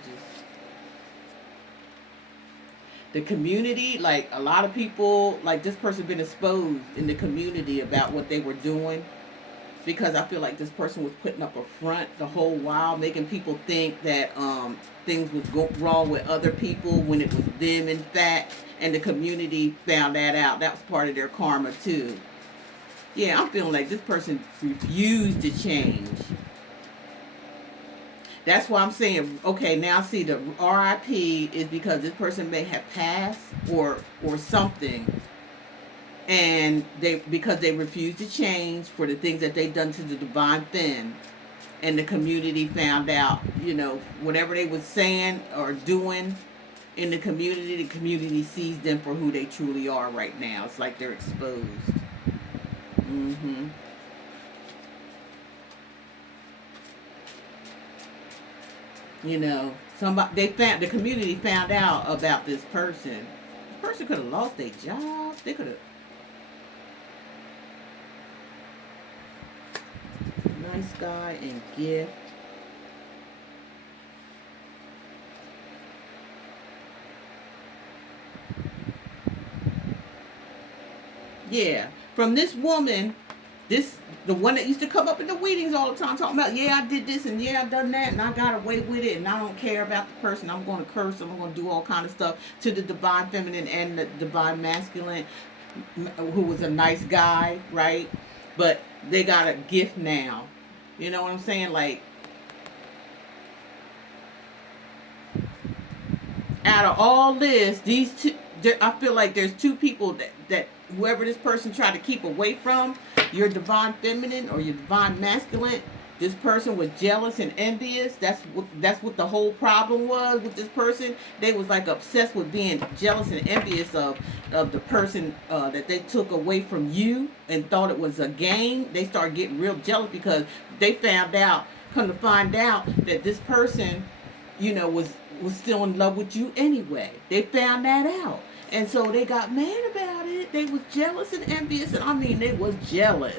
The community, like a lot of people, like this person been exposed in the community about what they were doing, because I feel like this person was putting up a front the whole while, making people think that things was wrong with other people when it was them, in fact, and the community found that out. That was part of their karma too. Yeah, I'm feeling like this person refused to change. That's why I'm saying, okay, now see the RIP is because this person may have passed or something, and because they refused to change for the things that they've done to the divine fin, and the community found out, you know, whatever they was saying or doing in the community sees them for who they truly are right now. It's like they're exposed. Mm-hmm. You know, the community found out about this person. This person could have lost their job. They could have. Nice guy and gift. Yeah, from this woman, the one that used to come up in the meetings all the time talking about, yeah, I did this and yeah, I done that and I got away with it and I don't care about the person. I'm going to curse them. I'm going to do all kind of stuff to the divine feminine and the divine masculine, who was a nice guy, right? But they got a gift now. You know what I'm saying? Like, out of all this, these two, I feel like there's two people that whoever this person tried to keep away from, your divine feminine or your divine masculine, this person was jealous and envious. That's what the whole problem was with this person. They was like obsessed with being jealous and envious of the person that they took away from you and thought it was a game. They started getting real jealous because they come to find out that this person, you know, was still in love with you anyway. They found that out. And so they got mad about it. They was jealous and envious. And I mean, they was jealous.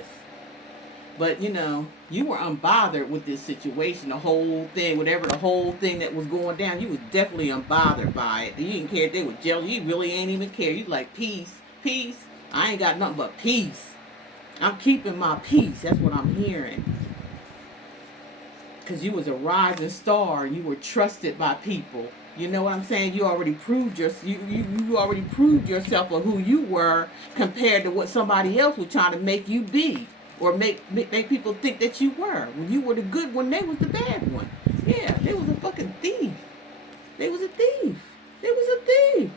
But, you know, you were unbothered with this situation. The whole thing, whatever the whole thing that was going down, you was definitely unbothered by it. You didn't care if they were jealous. You really ain't even care. You like, peace, peace. I ain't got nothing but peace. I'm keeping my peace. That's what I'm hearing. Because you was a rising star. You were trusted by people. You know what I'm saying? You already proved you already proved yourself of who you were compared to what somebody else was trying to make you be, or make people think that you were. When you were the good one, they was the bad one. Yeah, they was a fucking thief. They was a thief. They was a thief.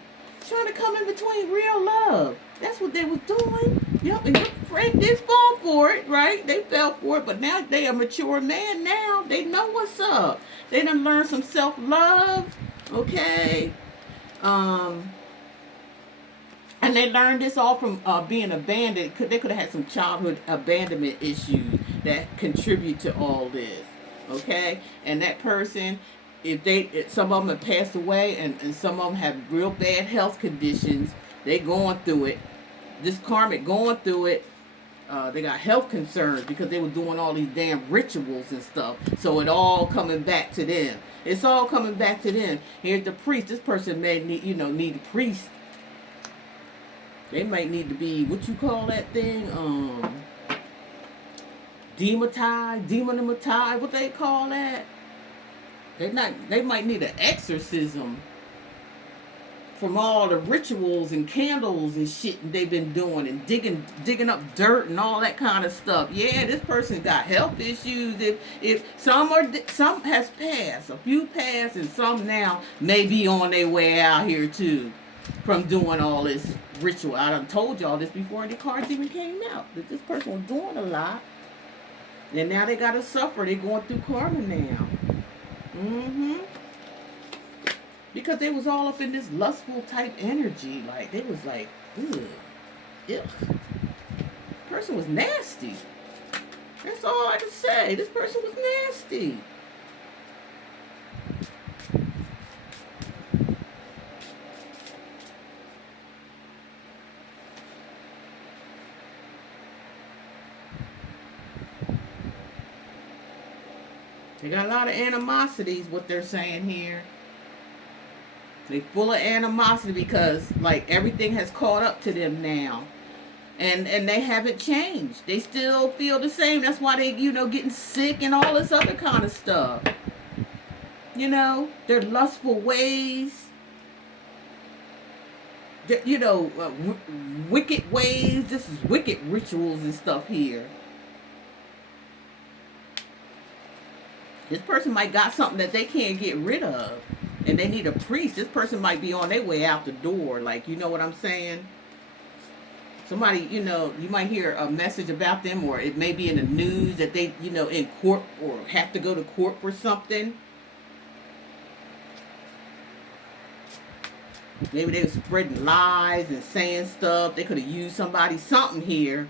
Trying to come in between real love. That's what they was doing. Yep, and your friend did fall for it, right? They fell for it, but now they a mature man now. They know what's up. They done learned some self-love. Okay, and they learned this all from being abandoned. They could have had some childhood abandonment issues that contribute to all this. okay? And that person, if some of them have passed away, and some of them have real bad health conditions, they going through it. This karmic going through it. They got health concerns because they were doing all these damn rituals and stuff. So it all coming back to them. It's all coming back to them. Here's the priest. This person may need, need a priest. They might need to be, what you call that thing? Demonetized, what they call that? They might need an exorcism from all the rituals and candles and shit they've been doing, and digging up dirt and all that kind of stuff. Yeah, this person got health issues. If some has passed, a few passed, and some now may be on their way out here too, from doing all this ritual. I done told y'all this before the cards even came out, that this person was doing a lot, and now they gotta suffer. They're going through karma now. Because they was all up in this lustful type energy. Like, they was like, ugh. Person was nasty. That's all I can say. This person was nasty. They got a lot of animosities, what they're saying here. They full of animosity because, like, everything has caught up to them now. And they haven't changed. They still feel the same. That's why they, getting sick and all this other kind of stuff. Their lustful ways. Wicked ways. This is wicked rituals and stuff here. This person might got something that they can't get rid of, and they need a priest. This person might be on their way out the door. Like, you know what I'm saying? Somebody, you might hear a message about them, or it may be in the news that they, in court or have to go to court for something. Maybe they were spreading lies and saying stuff. They could have used something here.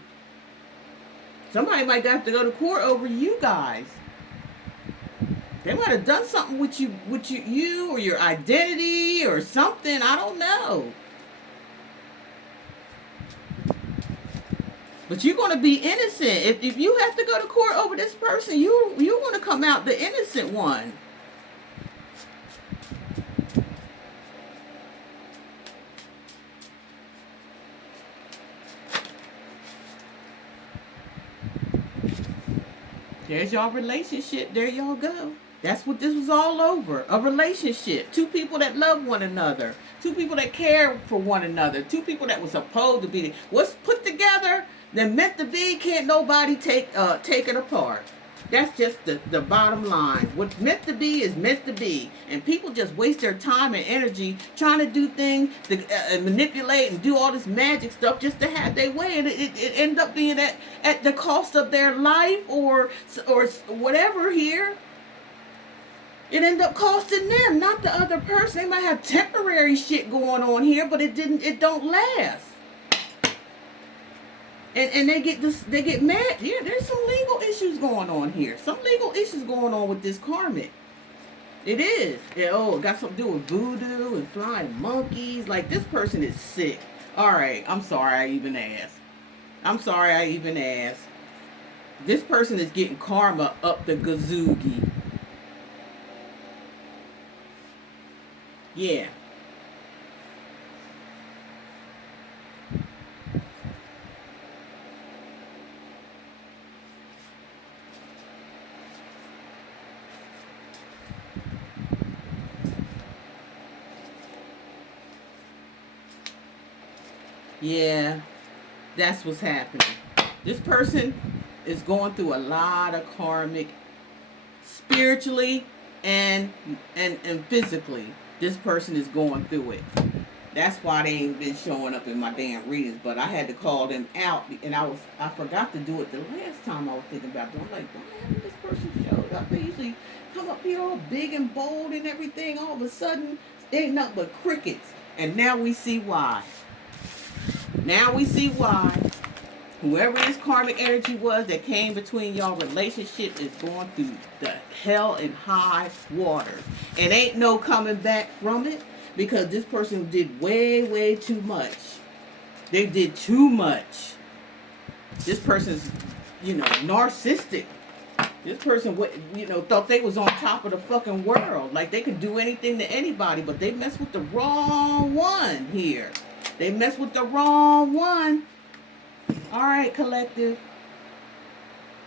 Somebody might have to go to court over you guys. They might have done something with you or your identity or something. I don't know. But you're going to be innocent. If you have to go to court over this person, you're going to come out the innocent one. There's y'all relationship. There y'all go. That's what this was all over. A relationship. Two people that love one another. Two people that care for one another. Two people that were supposed to be. What's put together, then meant to be, can't nobody take it apart. That's just the bottom line. What's meant to be is meant to be. And people just waste their time and energy trying to do things, to manipulate and do all this magic stuff just to have their way. And it ends up being at the cost of their life or whatever here. It ended up costing them, not the other person. They might have temporary shit going on here, but it don't last. And they get mad. Yeah, there's some legal issues going on here. Some legal issues going on with this karmic. It is. It got something to do with voodoo and flying monkeys. Like, this person is sick. Alright, I'm sorry I even asked. This person is getting karma up the gazoogie. Yeah. Yeah, that's what's happening. This person is going through a lot of karmic, spiritually and physically. This person is going through it. That's why they ain't been showing up in my damn readings. But I had to call them out, and I forgot to do it the last time I was thinking about them. I'm like, why haven't this person showed up? They usually come up here all big and bold and everything. All of a sudden, they ain't nothing but crickets. And now we see why. Whoever this karmic energy was that came between y'all relationship is going through the hell and high water. And ain't no coming back from it because this person did way, way too much. They did too much. This person's, narcissistic. This person, thought they was on top of the fucking world. Like they could do anything to anybody, but they messed with the wrong one here. They messed with the wrong one. All right, collective.